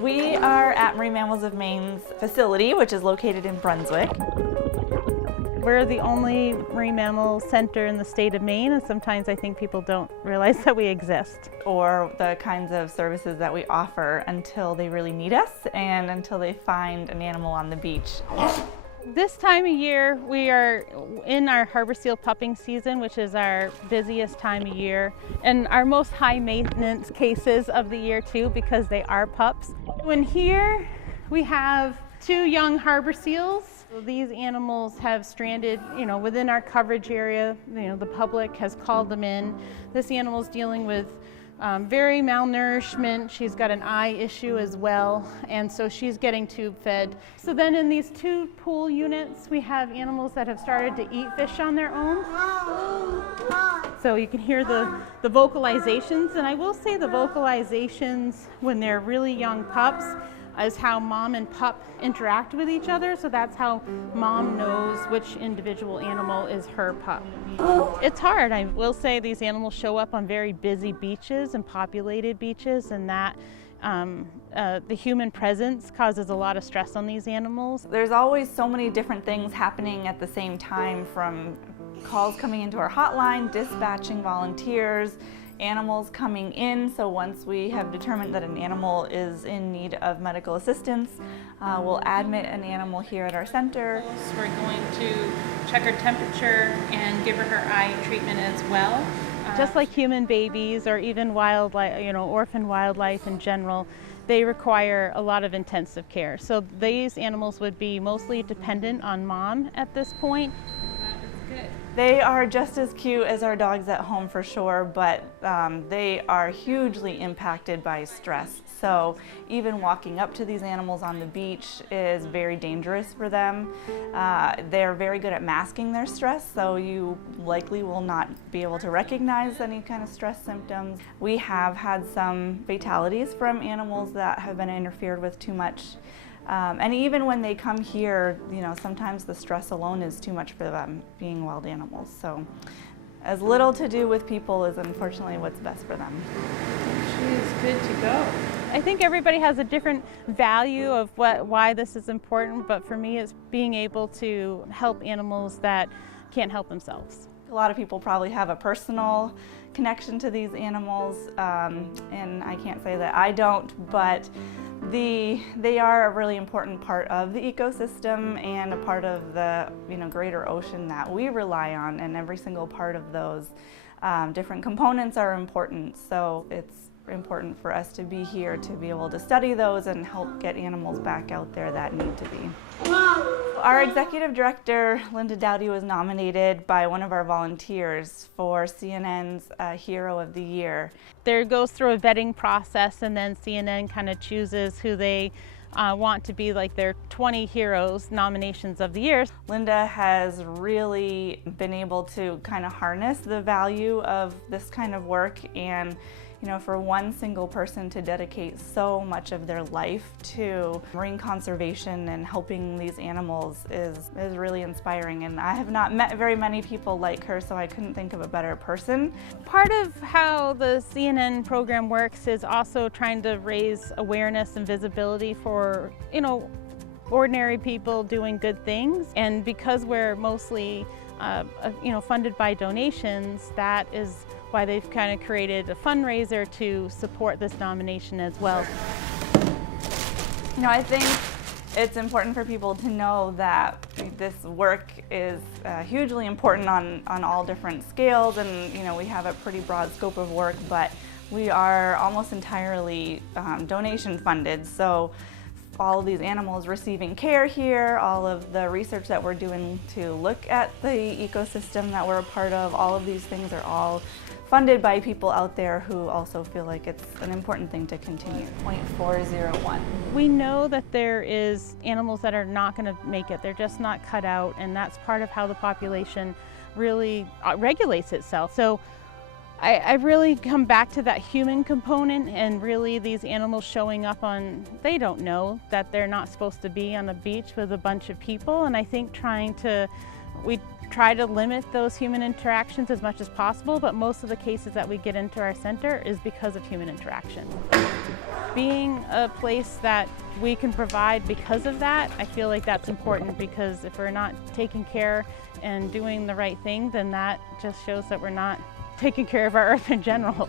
We are at Marine Mammals of Maine's facility, which is located in Brunswick. We're the only marine mammal center in the state of Maine, and sometimes I think people don't realize that we exist. Or the kinds of services that we offer until they really need us and until they find an animal on the beach. This time of year, we are in our harbor seal pupping season, which is our busiest time of year, and our most high maintenance cases of the year too, because they are pups. When here, we have 2 young harbor seals. These animals have stranded, within our coverage area. The public has called them in. This animal is dealing with very malnourishment. She's got an eye issue as well, and so she's getting tube fed. So then in these 2 pool units, we have animals that have started to eat fish on their own. So you can hear the vocalizations, and I will say the vocalizations when they're really young pups is how mom and pup interact with each other. So that's how mom knows which individual animal is her pup. It's hard. I will say these animals show up on very busy beaches and populated beaches, and that the human presence causes a lot of stress on these animals. There's always so many different things happening at the same time, from calls coming into our hotline, dispatching volunteers, animals coming in. So once we have determined that an animal is in need of medical assistance, we'll admit an animal here at our center. We're going to check her temperature and give her her eye treatment as well. Just like human babies or even wildlife, orphan wildlife in general, they require a lot of intensive care. So these animals would be mostly dependent on mom at this point. They are just as cute as our dogs at home for sure, but they are hugely impacted by stress. So even walking up to these animals on the beach is very dangerous for them. They're very good at masking their stress, so you likely will not be able to recognize any kind of stress symptoms. We have had some fatalities from animals that have been interfered with too much. And even when they come here, sometimes the stress alone is too much for them, being wild animals. So as little to do with people is unfortunately what's best for them. She's good to go. I think everybody has a different value of why this is important, but for me it's being able to help animals that can't help themselves. A lot of people probably have a personal connection to these animals, and I can't say that I don't, but they are a really important part of the ecosystem and a part of the greater ocean that we rely on, and every single part of those different components are important. So it's important for us to be here to be able to study those and help get animals back out there that need to be. Our executive director, Lynda Doughty, was nominated by one of our volunteers for CNN's Hero of the Year. There goes through a vetting process, and then CNN kind of chooses who they want to be like their 20 heroes nominations of the year. Lynda has really been able to kind of harness the value of this kind of work, and for one single person to dedicate so much of their life to marine conservation and helping these animals is really inspiring. And I have not met very many people like her, so I couldn't think of a better person. Part of how the CNN program works is also trying to raise awareness and visibility for, ordinary people doing good things. And because we're mostly funded by donations, that is why they've kind of created a fundraiser to support this nomination as well. I think it's important for people to know that this work is hugely important on all different scales, and we have a pretty broad scope of work, but we are almost entirely donation funded. So all of these animals receiving care here, all of the research that we're doing to look at the ecosystem that we're a part of, all of these things are all funded by people out there who also feel like it's an important thing to continue. 0.401. We know that there is animals that are not going to make it. They're just not cut out, and that's part of how the population really regulates itself. So I've really come back to that human component, and really these animals showing up they don't know that they're not supposed to be on a beach with a bunch of people, and I think we try to limit those human interactions as much as possible, but most of the cases that we get into our center is because of human interaction. Being a place that we can provide because of that, I feel like that's important, because if we're not taking care and doing the right thing, then that just shows that we're not taking care of our earth in general.